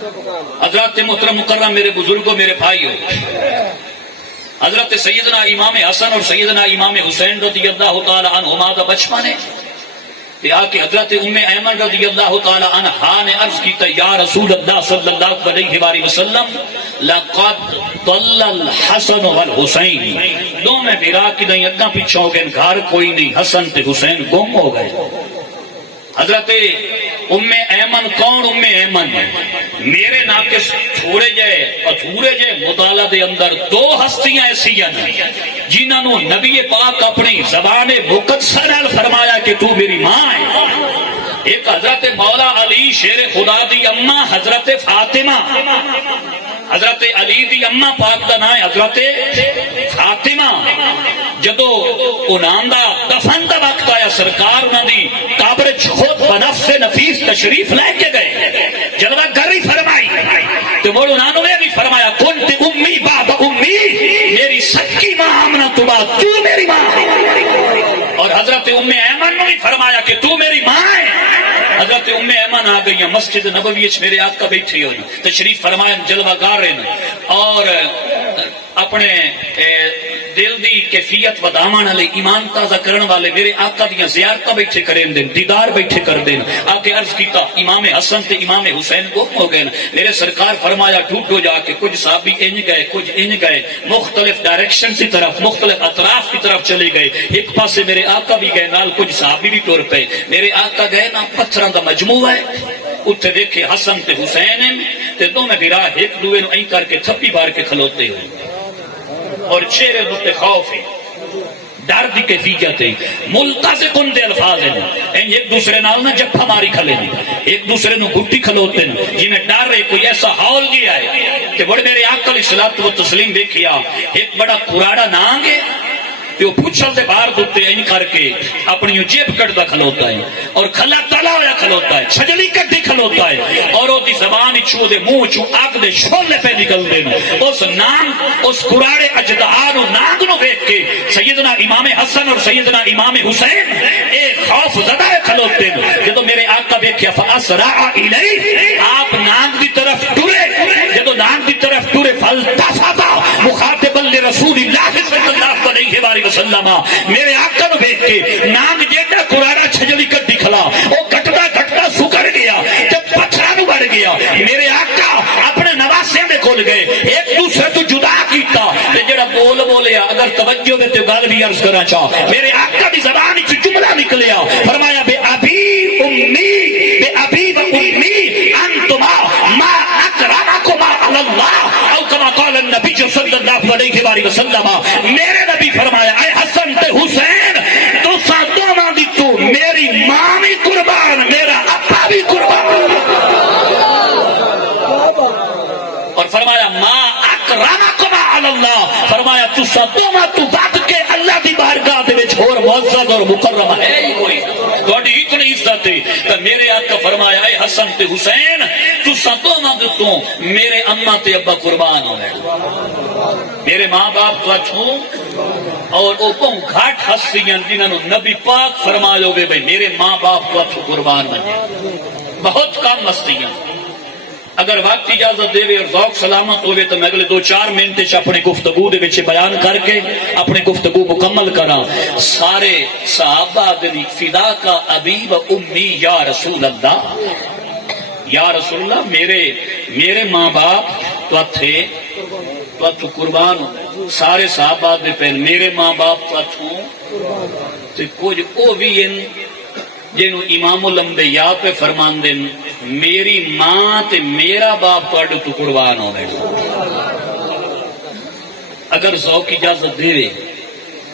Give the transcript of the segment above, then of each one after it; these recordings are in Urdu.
حضرات محترم مکرم میرے بزرگوں میرے بھائیوں، حضرت سیدنا امام حسن اور سیدنا امام حسین رضی اللہ تعالی عنہما دا بچپن ہے کہ آکے حضرت ام ایمن رضی اللہ تعالی عنہا نے عرض کی یا رسول اللہ صلی اللہ علیہ وآلہ وسلم لقد ضل الحسن والحسین، دو میں بیرا کی نہیں اگاں پیچھے ہو گئے، گھر کوئی نہیں، حسن تے حسین گم ہو گئے۔ حضرت ام ایمن کون؟ ام ایمن میرے ناقص چھوڑے جائے ادھورے جائے مطالعہ دے اندر دو ہستیاں ایسی ہیں جنہوں نبی پاک اپنی زبان مقدسہ نال فرمایا کہ تو میری ماں ہے۔ ایک حضرت مولا علی شیر خدا دی اماں حضرت فاطمہ، حضرت علی دی اماں پاک دا نام ہے حضرت فاطمہ۔ جدو انہاں دا دفن دا وقت آیا، سرکار انہاں دی قبر خود بنفس نفیس تشریف لے کے گئے، جلوہ گری فرمائی تو وہ انہوں نے بھی فرمایا کنت امی باب امی، میری سکی ماں آمنہ تو بعد تو میری ماں ہے۔ اور حضرت ام ایمن نے بھی فرمایا کہ تو میری ماں ہے۔ حضرت ام ایمن آ گئی مسجد نبوی میرے آقا بیٹھے ہوئی تشریف فرمایا، جلوہ گار اور اپنے دل دی کیفیت ودامان والے ایمان تازہ کرن والے میرے آقا دیاں زیارتاں بیٹھے کریں دیں، دیدار بیٹھے کر دیں۔ آکے عرض کیتا امام حسن تے امام حسین گم ہو گئے، میرے سرکار فرمایا ٹوٹو جا کے کچھ صحابی انج گئے کچھ انج گئے، مختلف ڈائریکشن کی طرف مختلف اطراف کی طرف چلے گئے۔ ایک پاسے میرے آقا بھی گئے، نال کچھ صحابی بھی ٹور پے۔ میرے آقا گئے نا پتھراں دا مجموعہ ہے، اتھے دیکھے حسن تے حسین ہیں تے دو میں گرا ایک دوے نو این کر کے تھپی بار کے کھلوتے ہوئے اور چہرے بتے خوف ہے، ڈر دی کیفیت ہے، ملتزقن دے الفاظ ہیں، ایک دوسرے نال نہ جپا ماری کھلے ہیں، ایک دوسرے نو گھٹی کھلوتے ہیں، جی میں ڈر رہے کوئی ایسا حول گیا ہے کہ بڑے میرے آقا علیہ الصلوۃ والتسلیم دیکھیا ایک بڑا کراڑا نانگ ہے وہ پوچھل دے باہر دوتے این کر کے اپنی جیب کٹدا کھلوتا ہے اور کھلا تلا ہویا کھلوتا ہے، چھجلی کٹی کھلوتا ہے اور وہ دی زبان چو دے منہ چو آگ دے شولے پہ نکل دے اس نام اس کراڑے اجدہار و ناگ نو دیکھ کے سیدنا امام حسن اور سیدنا امام حسین ایک خوف زدہ کھلوتے ہیں۔ جدو میرے آقا دیکھیا فاسرع الی، آپ ناگ دی طرف ٹورے، جدو ناگ دی طرف ٹورے فالتفت مخاطبا لرسول اللہ صلی اللہ علیہ وآلہ وسلم، میرے آقا نو دیکھ کے ناگ جیڑا کراڑا چھجلی کٹی کھلا وہ کٹدا کٹدا سکڑ گیا تے پتھراں نو بڑھ گیا۔ میرے آقا اپنے نواسے دے کول گئے، ایک دوسرے تو جدا کیتا تے جڑا بول بولیا اگر توجہ دے تے گل بھی عرض کرنا چاہ، میرے آقا دی زبان وچ جملہ نکلیا، فرمایا بے ابی امی بے ابی و امی انتما ما اکرمکما علی اللہ او کما قال النبی صلی اللہ علیہ وآلہ وسلم۔ میرے نبی فرمایا اے حسن تے حسین تو ساتوں دی تو میری ماں بھی قربان میرا ابا بھی قربان، اور فرمایا ما اکرمکما علی اللہ، فرمایا تو ساتوں تو بات کے اللہ دی بارگاہ دے وچ اور معزز اور مکرم ہے ہی کوئی، تہاڈی اتنی عزت ہے۔ تے میرے آقا فرمایا اے حسن تے حسین تو ساتوں تو میرے اماں تے ابا قربان ہو گئے، میرے ماں باپ تو اچھوں اور وہ کون گھاٹ ہستیاں جنہوں نبی پاک فرمایا ہوئے بھئی میرے ماں باپ تو اچھو قربان بنے، بہت کم ہستیاں۔ اگر وقت اجازت دے اور ذوق سلامت ہوئے تو میں اگلے 2-4 منٹ اپنی گفتگو دے وچ بیان کر کے اپنی گفتگو مکمل کراں۔ سارے صحابہ دی فدا کا ابی و امی یا رسول اللہ، یا رسول اللہ میرے ماں باپ تو تھے تو قربان ہو، سارے صحابہ دے پہن میرے ماں باپ تو تے کچھ او بھی ان جنہوں امام الانبیاء پہ فرمان دیں میری ماں تے میرا باپ تو قربان ہو گئے۔ اگر ذوق اجازت دے رہے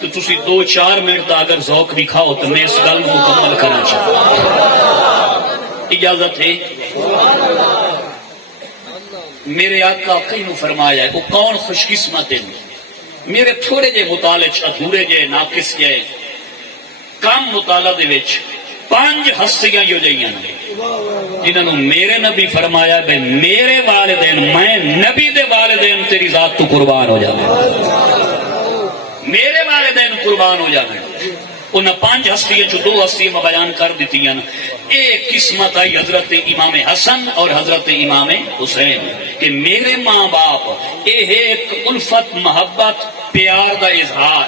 تو تسی 2-4 منٹ اگر ذوق دکھاؤ تو میں اس گل مکمل کرنا چاہتا، اجازت ہے؟ میرے آقا کئی نو فرمایا ہے وہ کون خوش قسمت ہے، میرے تھوڑے جے مطالعے ادھورے جے ناقص جے کم مطالعہ دے وچ 5 ہستیاں جو جائیاں جنہوں میرے نبی فرمایا بے میرے والدین میں نبی دے والدین تیری ذات تو قربان ہو جانے، میرے والدین قربان ہو جانے۔ انہیں 5 ہستیاں جو 2 ہستیاں میں بیان کر دیتی ہیں. ایک قسمت آئی حضرت امام حسن اور حضرت امام حسین کہ میرے ماں باپ یہ ایک الفت محبت پیار دا اظہار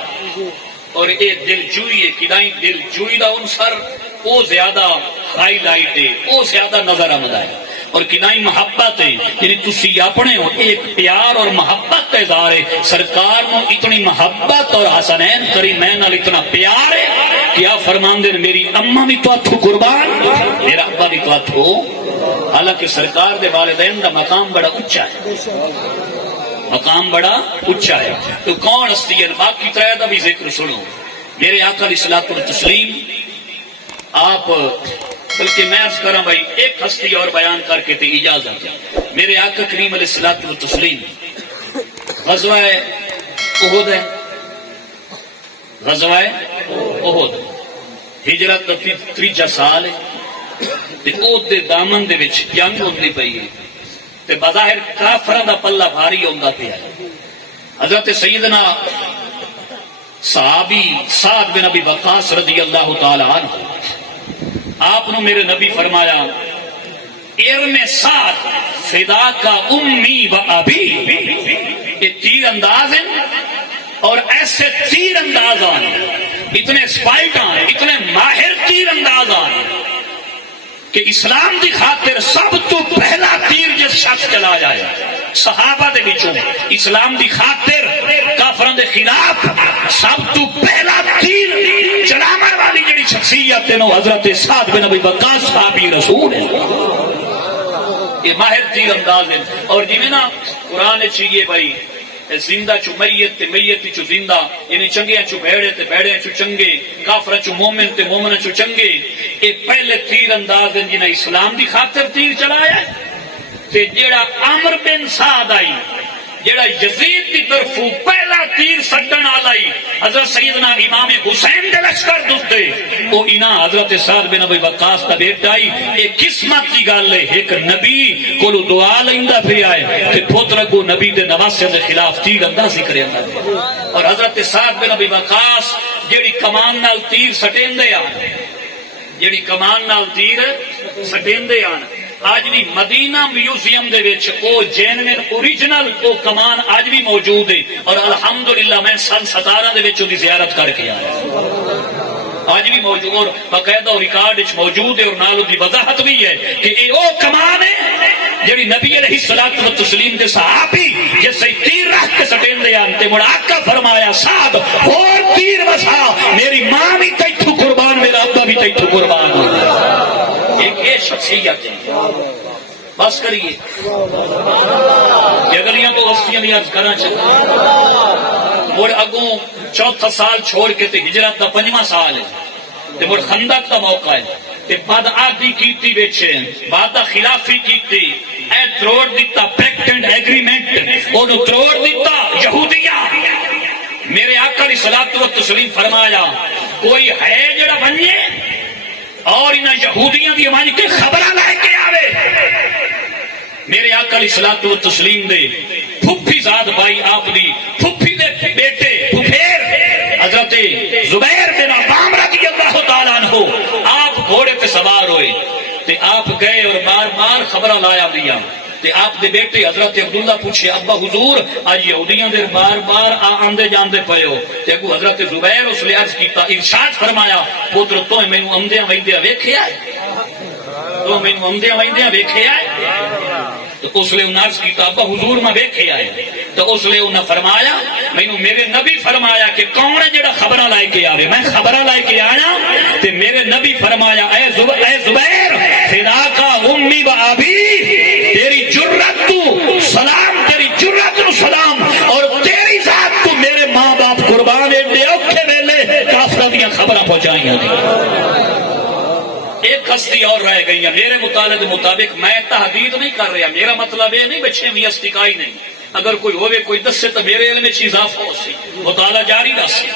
اور یہ دل جوئی ہے کدائی دل جوئی دا عنصر وہ زیادہ ہائی لائٹ ہے وہ زیادہ نظر آمد ہے اور کدائی محبت ہے یعنی تسی اپنے ہو ایک پیار اور محبت کا اظہار ہے. سرکار نو اتنی محبت اور حسنین کریمین نال اتنا پیار ہے کیا فرماندے میری اما بھی تو اتھو قربان میرا ابا بھی تو اتھو. حالانکہ سرکار دے والدین دا مقام بڑا اونچا ہے مقام بڑا اونچا ہے. تو کون ہستی ہے باقی ترے دا بھی ذکر سنو. میرے آقا علیہ الصلوۃ والتسلیم آپ بلکہ میں عرض کرا بھائی ایک ہستی اور بیان کر کے تے اجازت ہے. میرے آقا کریم علیہ الصلوۃ والتسلیم غزوہ احد ہے غزوہ احد ہجرت کا 3 سال ہے تے احد دے دامن دے وچ جنگ ہوندی پئی ہے تے بظاہر کافراں دا پلہ بھاری ہوندا پیا ہے. حضرت سیدنا صحابی سعد بن ابی وقاص رضی اللہ تعالی عنہ آپ نے میرے نبی فرمایا ارم سعد فدا کا امی و ابی. یہ تیر انداز ہیں اور ایسے تیر انداز ہیں اتنے اسپائٹ ہیں اتنے ماہر تیر انداز ہیں کہ اسلام دی خاطر سب تو پہلا تیر جس شخص چلا جائے صحابہ دے بچوں اسلام دی خاطر کافران دے خلاف سب تو پہلا تیر چلانے والی جڑی شخصیت ہے حضرت سعد بن ابی وقاص صحابی رسول ہے. یہ ماہر تیر انداز ہے. اور جی میں نا قرآن چاہیے بھائی زندہ چو میت تے میت چو زندہ یعنی چنگے چو بھیڑے تے بھیڑے چو چنگے کافر چو مومن تے مومن چو چنگے. یہ پہلے تیر انداز ہیں جنہیں اسلام دی خاطر تیر چلایا تے جیڑا عمر بن سعد آئی جیڑا یزید کی طرف پہلا تیر سٹن آلائی حضرت سیدنا امام حسین دے لشکر دوتے وہ انہاں حضرت سعد بن ابی وقاص کا بیٹا آئی. ایک قسمت کی گل ہے ایک نبی کو دعا لیندہ پھر آئے کہ پوتر کو نبی دے نواسے دے خلاف تیر اندازی کرے اندازی. اور حضرت سعد بن ابی وقاص جیڑی کمان نال تیر سٹین دے آن جیڑی کمان نال تیر سٹین دے آن آج بھی مدینہ میوزیم دے وچ او جینوین اوریجنل او کمان آج بھی موجود ہے اور الحمدللہ میں سن 17 دے وچ دی زیارت کر کے آیا آج بھی موجود اور باقاعدہ ریکارڈ وچ موجود ہے اور نال دی وضاحت بھی ہے کہ اے او کمان ہے جڑی نبی علیہ الصلوۃ والتسلیم دے صحابی جس سے تیر رکھ کے سٹین دے آن تے مڑ آقا فرمایا سعد اور تیر وسا میری ماں بھی تیتھو قربان میرا ابا بھی تیتھو قربان ہو. ایک یہ شخصیت ہے بس کریے اگلیاں تو ہستیاں دی عرض کرنا چاہیے. مڑ اگوں 4 سال چھوڑ کے تے ہجرت دا 5واں سال ہے تے مڑ خندق دا موقع ہے تے بعد آدھی کیتی بیچے بعد خلافی کیتی اے تروڑ دیتا پیکٹ اینڈ ایگریمنٹ انہوں تروڑ دیتا یہودیاں. میرے آقا علیہ الصلوۃ والتسلیم فرمایا کوئی ہے جڑا بنیے اور انہاں یہودیاں دی مان کے خبراں لے کے آوے. میرے آقا علیہ الصلوۃ والتسلیم دے پھپھی زاد بھائی آپ دی پھپھی دے بیٹے پھپھیر حضرت زبیر بن عوام رضی اللہ تعالیٰ عنہ آپ گھوڑے پہ سوار ہوئے تے آپ گئے اور بار بار خبراں لایا دیا تے آپ دے بیٹے حضرت عبداللہ پوچھے ابا حضور آج یہودیاں دے بار بار آندے جاندے پئے ہو تے اگو حضرت زبیر اس لئے عرض کیتا ارشاد فرمایا پوتر تو میں نو امدیاں ویندیاں ویکھے آئے تو میں نو امدیاں ویندیاں ویکھے آئے تو اس لئے انہاں عرض کیتا ابا حضور میں ویکھے آئے تو اس لئے انہاں فرمایا میں نو میرے نبی فرمایا کہ کون ہے جڑا خبراں لائے کے آوے میں خبراں لائے کے آیا تے میرے نبی فرمایا اے زبیر فدا کا امی و ابی تیری جرت تو سلام تیری جرت نو سلام اور تیری ذات تو میرے ماں باپ قربان ایڈے اوکھے ویلے کافراں دیاں خبراں پہنچائیاں دی. ایک ہستی اور رہ گئی ہے میرے مطالعے کے مطابق میں تحدید نہیں کر رہا میرا مطلب یہ نہیں بچے میں استقائی نہیں اگر کوئی ہوئے کوئی دس سے تو میرے علم میں اضافہ ہو سی مطالعہ جاری رہ سی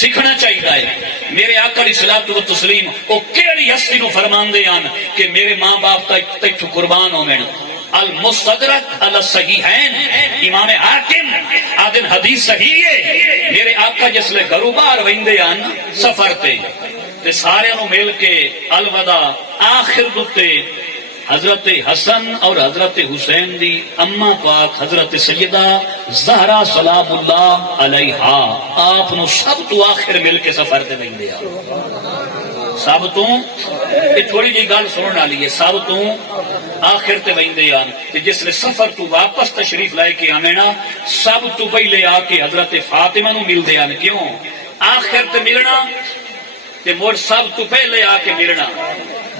سیکھنا چاہیے. میرے آقا علیہ الصلوۃ والتسلیم او کیڑی ہستی نو فرمان دے آن کہ میرے ماں باپ تیتھو قربان ہو میں المستدرک علی الصحیحین امام حاکم آدن حدیث صحیح ہے میرے آقا جس لے گھروں باہر ویندے آن سفر تے سارے نو مل کے الوداع آخر دتے حضرت حسن اور حضرت حسین دی اما پاک حضرت سیدہ زہرا سلام اللہ علیہا آپ نو سب تو آخر مل کے سفر تے ویندے آن سب تو یہ تھوڑی جی گل سننے والی ہے سب تو آخر تے ویندے آن تے جس نے سفر تو واپس تشریف لائے کے آنے نا سب تو پہلے آ کے حضرت فاطمہ نو ملدے آن کیوں آخر تے ملنا تے مڑ سب تو پہلے آ کے ملنا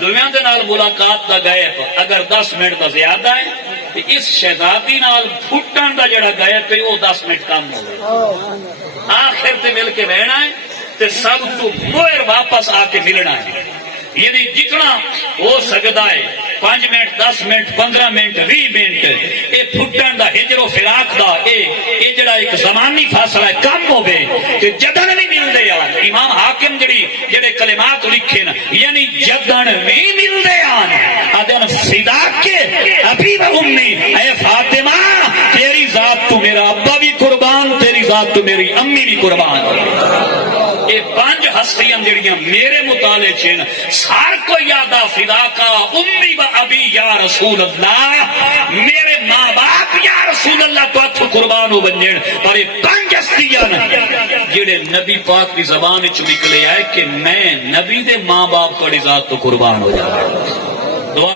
دنیا دے نال ملاقات دا گیپ اگر 10 منٹ دا زیادہ ہے تے اس شہزادی نال پھٹن دا جڑا گیپ ہے وہ 10 منٹ کم ہو آخر تے مل کے رہنا ہے تے سب تو موہر واپس آ کے ملنا ہے یعنی جتنا ہو سکتا ہے 5 منٹ 10 منٹ 15 منٹ 20 منٹ اے پھٹن دا ہجر و فراق دا اے جڑا ایک زمانی فاصلہ ہے کم ہوے تے جدن نہیں ملدے آن امام حاکم جڑے کلمات لکھے نا یعنی جدن نہیں ملدے آن آدن فدا کے ابھی و امی اے فاطمہ تیری ذات تو میرا ابا بھی قربان تیری ذات تو میری امی بھی قربان یہ 5 ہستیاں جڑیاں میرے مطالعے چین سار کو یادا فدا کا امی و ابی یا رسول اللہ میرے ماں باپ یا رسول اللہ تو اتھو قربان ہو بنجن پر یہ 5 ہستیاں جڑے نبی پاک کی زبان چ نکلے آئے کہ میں نبی دے ماں باپ کو ذات تو قربان ہو جاؤں